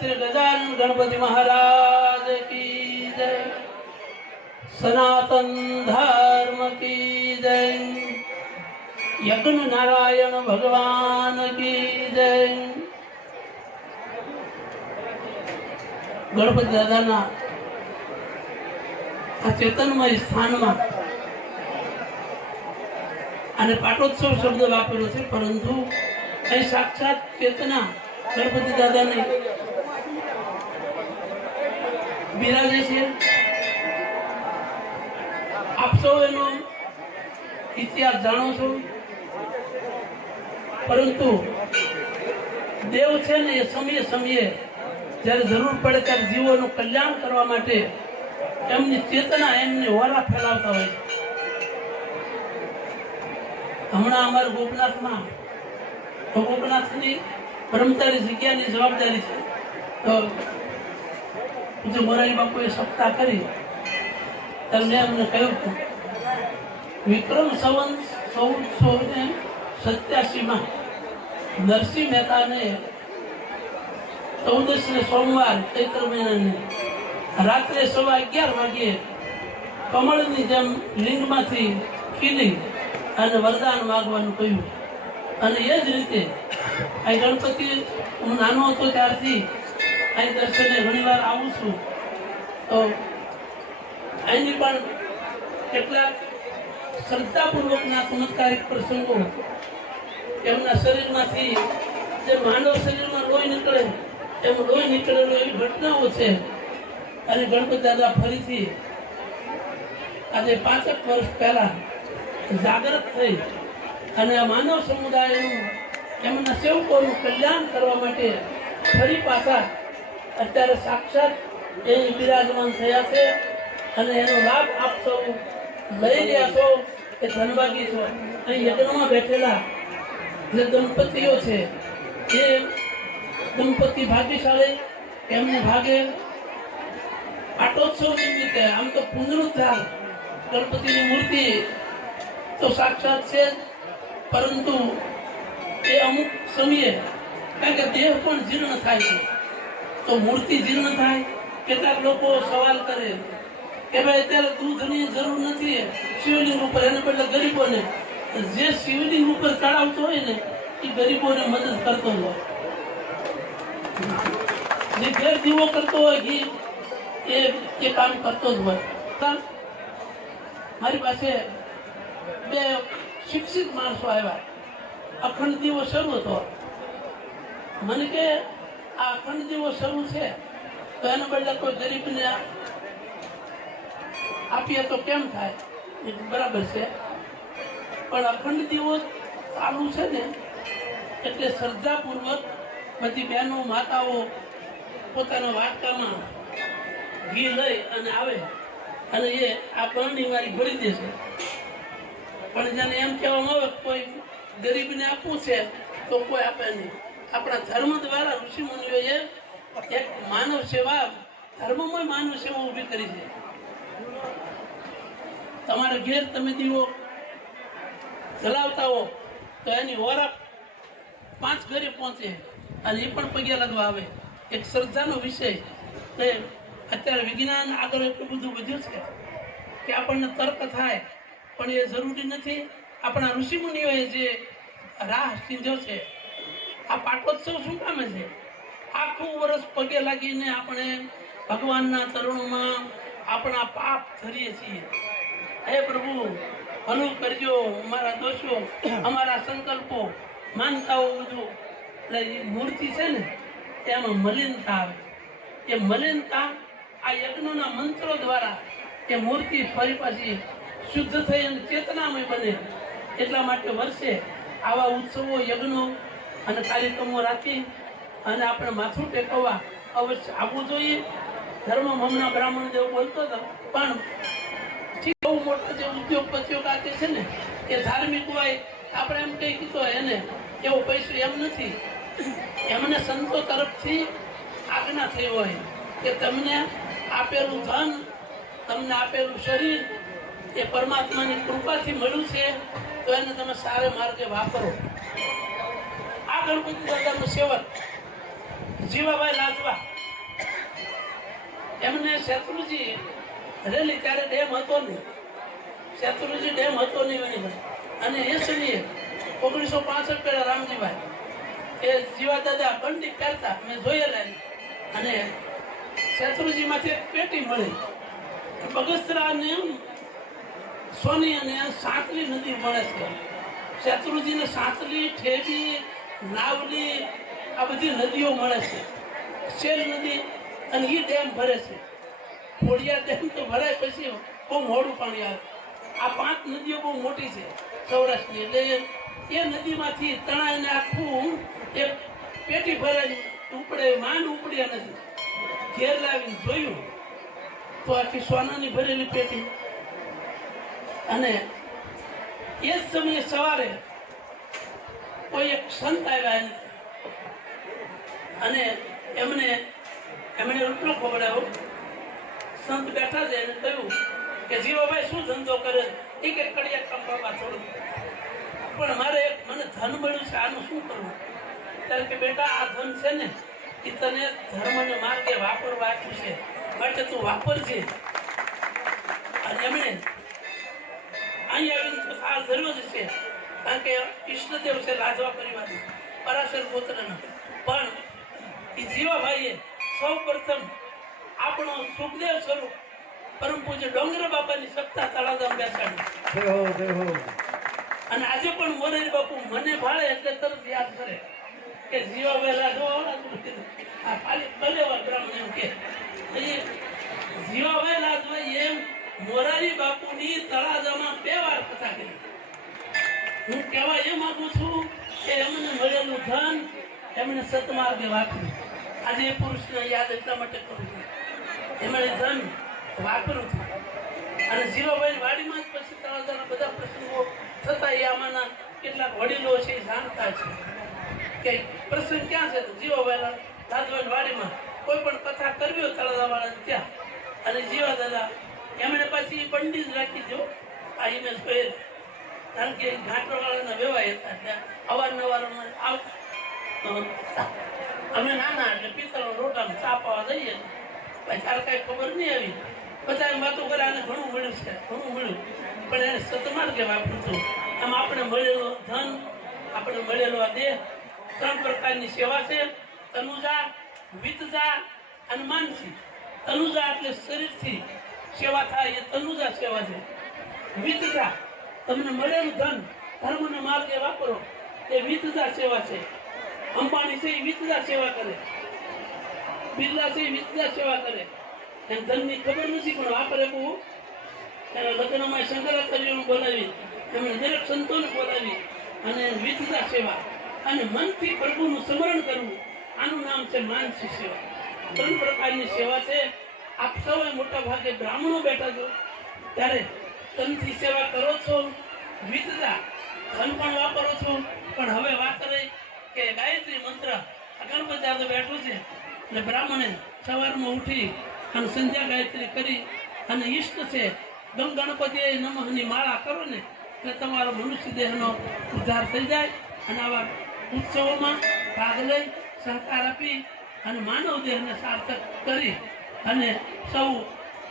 श्री गजानन गणपति महाराज की जय। सनातन धर्म की जय। यज्ञ नारायण भगवान की जय। गणपति दादाना आ चेतनमय स्थानमा અને પાટોત્સવ શબ્દ વાપર્યો છે, પરંતુ અહીં સાક્ષાત ચેતના ગણપતિ દાદાને બિરાજે છે। આપ સૌ એનો ઇતિહાસ જાણો છો, પરંતુ દેવ છે ને એ સમયે સમયે જ્યારે જરૂર પડે ત્યારે જીવોનું કલ્યાણ કરવા માટે એમની ચેતના એમની હોરા ફેલાવતા હોય છે। હમણાં અમારા ગોપનાથમાં ગોપનાથની બ્રહ્મચારી જગ્યાની જવાબદારી છે, તો જો મોરારી બાપુએ સપ્તાહ કરી ત્યારે મેં અમને કહ્યું હતું વિક્રમ સંવત 1487 નરસિંહ મહેતાને 14 સોમવાર ચૈત્ર મહિનાની રાત્રે 11:15 વાગ્યે કમળની જેમ લિંગમાંથી ખીલી અને વરદાન માગવાનું કહ્યું। અને એ જ રીતે આ ગણપતિ હું નાનો હતો ત્યારથી અહીં દર્શને ઘણીવાર આવું છું, તો અહીંની પણ કેટલાક શ્રદ્ધાપૂર્વકના ચમત્કારિક પ્રસંગો એમના શરીરમાંથી જે માનવ શરીરમાં લોહી નીકળે એમ લોહી નીકળેલો એવી ઘટનાઓ છે। અને ગણપતિ દાદા ફરીથી આજે 5 વર્ષ પહેલા જાગૃત થઈ અને આ માનવ સમુદાયનું એમના સેવકોનું કલ્યાણ કરવા માટે ફરી પાછા અત્યારે સાક્ષાત એ બિરાજમાન થયા છે અને એનો લાભ આપ સૌ લઈ રહ્યા છો એ ધનભાગી છો। અહીં યજ્ઞમાં બેઠેલા જે દંપતીઓ છે એ દંપતી ભાગ્યશાળી, એમને ભાગે પાટોત્સવ નિમિત્તે આમ તો પુનરુદ્ધાર ગણપતિની મૂર્તિ તો સાક્ષાત છે, પરંતુ એ અમુક સમયે કારણ કે દેહ પણ જીર્ણ થાય છે તો મૂર્તિ જીર્ણ થાય। કેટલાક લોકો સવાલ કરે કે ભાઈ અત્યારે દૂધની જરૂર નથી શિવલિંગ ઉપર, એને બદલે ગરીબોને, જે શિવલિંગ ઉપર ચડાવતો હોય ને એ ગરીબોને મદદ કરતો હોય, જે ઘેર દીવો કરતો હોય એ કામ કરતો જ હોય। મારી પાસે 2 શિક્ષિત માણસો આવ્યા, અખંડ દીવો શરૂ હતો, મને કે આ અખંડ દીવો શરૂ છે તો એના બદલે કોઈ ગરીબને આપીએ તો કેમ થાય? એ બરાબર છે, પણ અખંડ દીવો ચાલુ છે ને એટલે શ્રદ્ધાપૂર્વક બધી બહેનો માતાઓ પોતાના વાટકામાં ઘી લઈ અને આવે અને એ આ પાણી મારી ભરી દેશે। પણ જેને એમ કહેવામાં આવે કોઈ ગરીબને આપવું છે તો કોઈ આપે નહીં। આપણા ધર્મ દ્વારા ઋષિ મુનિઓએ એક માનવ સેવા, ધર્મમાં માનવ સેવા ઊભી કરી છે। તમારા ઘેર તમે દીવો જલાવતા હો તો એની ઓરા 5 ઘરે પહોંચે અને એ પણ પગે લગવા આવે। એક શ્રદ્ધાનો વિષય કે અત્યારે વિજ્ઞાન આગળ એટલું બધું વધ્યું છે કે આપણને તર્ક થાય, પણ એ જરૂરી નથી। આપણા ઋષિમુનિઓએ જે રાહ સીંધ્યો છે, આ પાટોત્સવ શું કામે છે? આખું વર્ષ પગે લાગીને આપણે ભગવાનના ચરણોમાં આપણા પાપ ધરીએ છીએ। હે પ્રભુ ભલું કરજો, અમારા દોષો, અમારા સંકલ્પો, માનતાઓ બધું, એટલે એ મૂર્તિ છે ને એમાં મલિનતા આવે। એ મલિનતા આ યજ્ઞના મંત્રો દ્વારા એ મૂર્તિ ફરી પાછી શુદ્ધ થઈ અને ચેતનામય બને। એટલા માટે વર્ષે આવા ઉત્સવો, યજ્ઞો અને કાર્યક્રમો રાખી અને આપણે માથું ટેકવવા અવશ્ય આવવું જોઈએ। ધર્મ હમણાં બ્રાહ્મણ જેવું બોલતો હતો, પણ બહુ મોટા જે ઉદ્યોગપતિઓ કાતે છે ને એ ધાર્મિક હોય, આપણે એમ કઈ કીધો એને એવો પૈસો એમ નથી, એમને સંતો તરફથી આજ્ઞા થઈ હોય કે તમને આપેલું ધન, તમને આપેલું શરીર એ પરમાત્માની કૃપાથી મળ્યું છે તો એને તમે સારે માર્ગે વાપરો। આ ગણપતિ દાદાનું સેવક જીવાભાઈ લાજવા શેત્રુજી રેલી ત્યારે ડેમ હતો નહીં, શેત્રુજી ડેમ હતો નહીં એની પાસે. અને એ સમયે 1965 પહેલા રામજીભાઈ એ જીવા દાદા બંડી કરતા મેં જોયેલા છે. અને શેત્રુજી માંથી એક પેટી મળી, બગસરા ને સોની અને સાંતલી નદી મળે છે. શેત્રુજીને સાંતલી, ઠેબી, નાવલી આ બધી નદીઓ મળે છે. શેલ નદી અને એ ડેમ ભરે છે. ખોડિયા ડેમ તો ભરાય પછી બહુ મોડું પાણી આવે. આ 5 નદીઓ બહુ મોટી છે સૌરાષ્ટ્રની. એટલે એ નદીમાંથી તણાઈને આખું એક પેટી ભરાય ઉપડે, માંડ ઉપડ્યા નથી. ઘેર લાવીને જોયું તો આખી સોનાની ભરેલી પેટી. અને એ જ સમયે સવારે કોઈ એક સંત આવ્યા અને એમણે રોટલો ખવડાવ્યો. સંત બેઠા છે એને કહ્યું કે જીવાભાઈ શું ધંધો કરે? એ કે કડિયા કામ બાબા થોડું, પણ મારે મને ધન મળ્યું છે, આનું શું કરવું? ત્યારે કે બેટા આ ધન છે ને એ તને ધર્મને માર્ગે વાપરવા આપ્યું છે, માટે તું વાપરજે. અને એમણે અહીં આવીને આ ધર્મ જ છે, કારણ કે કૃષ્ણદેવ છે લાજવા પરિવારના, પરાશર ગોત્રના. પણ એ જીવાભાઈએ સૌ પ્રથમ આપણો સુખદેવ સ્વરૂપ પરમ પૂજ્ય ડોંગરા બાપાની સત્તા તળાજામ બેસાડી. અને આજે પણ મોરારી બાપુ મને ભાળે એટલે તરત યાદ કરે કે જીવાભાઈ લાજવા આ ખાલી બલેવા બ્રાહ્મણ એમ કે જીવાભાઈ લાજવાઈ એમ મોરારી બાપુની તળાજામાં 2 વાર કથા કરી. હું કહેવા એ માંગુ છું કે એમને મળેલું ધન એમણે સતમાર્ગે વાપર્યું. આજે એ પુરુષને યાદ એટલા માટે કરું છું, એમણે ધન વાપર્યું હતું. અને જીવાભાઈ વાડીમાં જ પછી તળાજાના બધા પ્રસંગો થતા એ આમાંના કેટલાક વડીલો છે એ જાણતા છે કે પ્રસંગ ક્યાં છે. તો જીવાભાઈ લાજવાઈ વાડીમાં કોઈ પણ કથા કરવી હોય તળાજાવાળા ત્યાં, અને જીવા દાદા એમણે પાછી બંડી જ રાખી દો. આ ઇમેજ કહે કારણ કે ઘાટવાળાના વ્યવહાર હતા એટલે અવારનવાર આવતા. અમે નાના એટલે પિત્તળનો લોટામાં ચા પાવા જઈએ, ત્યારે કાંઈ ખબર નહીં આવી. બધા વાતો કરે આને ઘણું મળ્યું છે, ઘણું મળ્યું, પણ એને સતમાર્ગે વાપર્યું હતું. આમ આપણે મળેલો ધન, આપણે મળેલો આ દેહ, 3 પ્રકારની સેવા છે: તનુજા, વિતજા અને માનસી. તનુજા એટલે શરીરથી સેવા થાય એ તનુજા સેવા છે. વિતજા તમને મળેલું ધન ધર્મના માર્ગે વાપરો એ વિતજા સેવા છે. અંબાણી છે એ વિતજા સેવા કરે, બિરલા છે એ વિતજા સેવા કરે. એને ધનની ખબર નથી પણ વાપરે બહુ. એના લગ્નમાં શંકરાચાર્યનું બોલાવી, એમણે દરેક સંતોને બોલાવી અને વિતજા સેવા અને મનથી પ્રભુનું સ્મરણ કરવું, આનું નામ છે માનસી સેવા. 3 પ્રકારની સેવા છે. આપ સૌ મોટા ભાગે બ્રાહ્મણો બેઠા છો ત્યારે તનથી સેવા કરો છો, વિતજા ધન પણ વાપરો છો. પણ હવે વાત રહી કે ગાયત્રી મંત્ર ગણપતિ આજે બેઠું છે એટલે બ્રાહ્મણે સવારમાં ઉઠી અને સંધ્યા ગાયત્રી કરી અને ઈષ્ટ છે ગણપતિ નમઃની માળા કરો ને એટલે તમારો મનુષ્ય દેહનો ઉદ્ધાર થઈ જાય. અને આવા ઉત્સવોમાં ભાગ લઈ સહકાર આપી અને માનવ દેહને સાર્થક કરી અને સૌ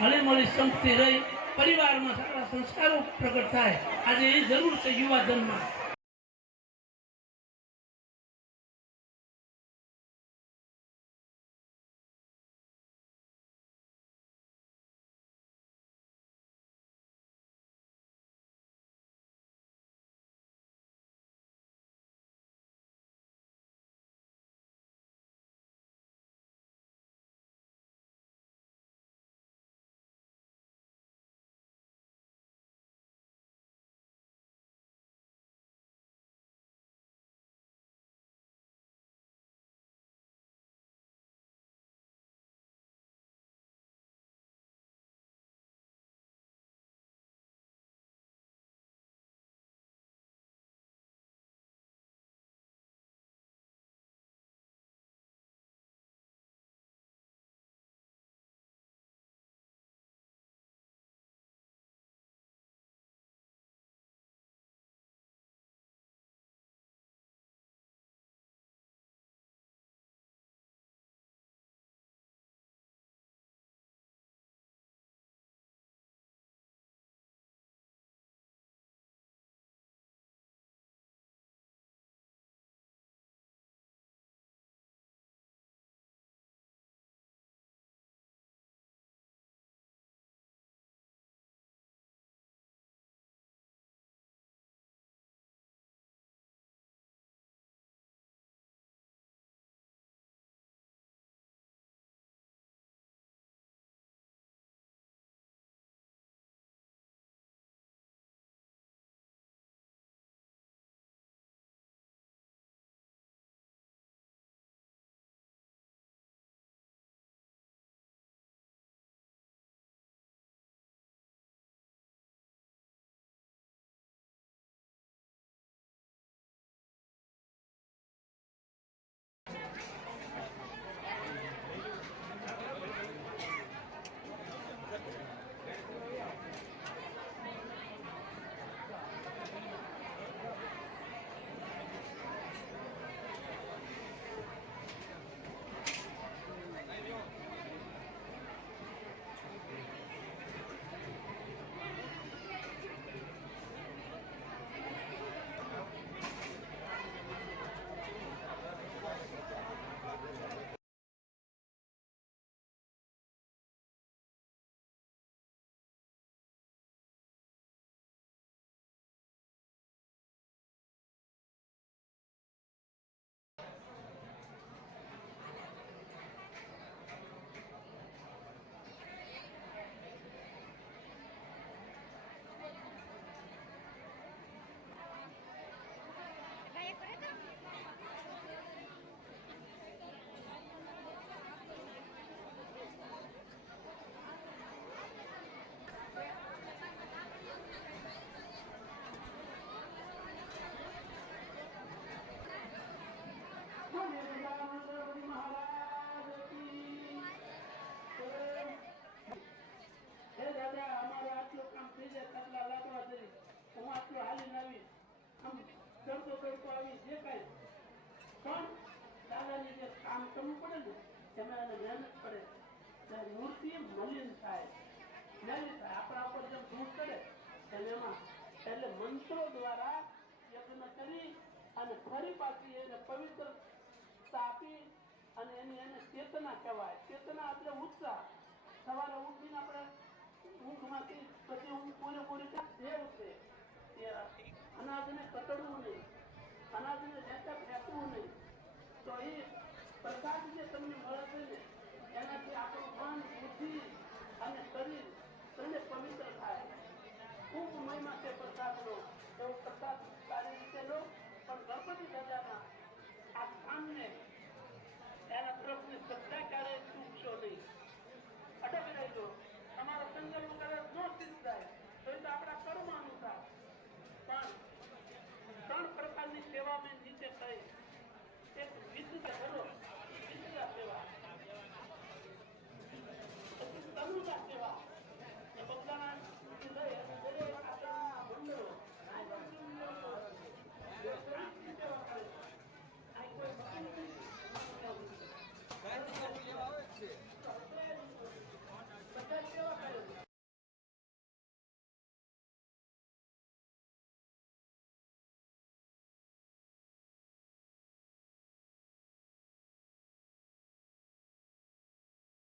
હળીમળી સંપથી રહી પરિવારમાં સારા સંસ્કારો પ્રગટ થાય. આજે એ જરૂર છે યુવાધનમાં. મહેનત કરે ત્યારે મૂર્તિ મલિન થાય, આપણા ઉપર જેમ ધૂળ ચડે એમ એમાં એટલે મંત્રો દ્વારા યજ્ઞ કરી અને ફરી પાછી એને પવિત્રતા આપી અને એને ચેતના કહેવાય. ચેતના એટલે ઉત્સાહ. સવારે ઉઠીને આપણે ઊંઘમાંથી પછી ઊંઘ પૂરેપૂરી દેવ છે અનાજને કતડવું નહીં, અનાજને જેતા ફેંકવું નહીં. તો એ પ્રસાદ જે તમને મળે છે ને એનાથી આપણું મન, બુદ્ધિ અને શરીર બંને પવિત્ર થાય. ખૂબ મહિમા છે પ્રસાદનો. એવો પ્રસાદ સારી રીતે લો, પણ ગણપતિ દાદાના આ કામને એના તરફની શ્રદ્ધા ક્યારે ચૂકશો નહીં. અટકી રહેજો. તમારો સંકલ્પ કદાચ ન સિદ્ધ થાય તો એ તો આપણા કર્મ અનુસાર. પણ 3 પ્રકારની સેવા મેં નીચે કહી. એક વિશુદ્ધ કરો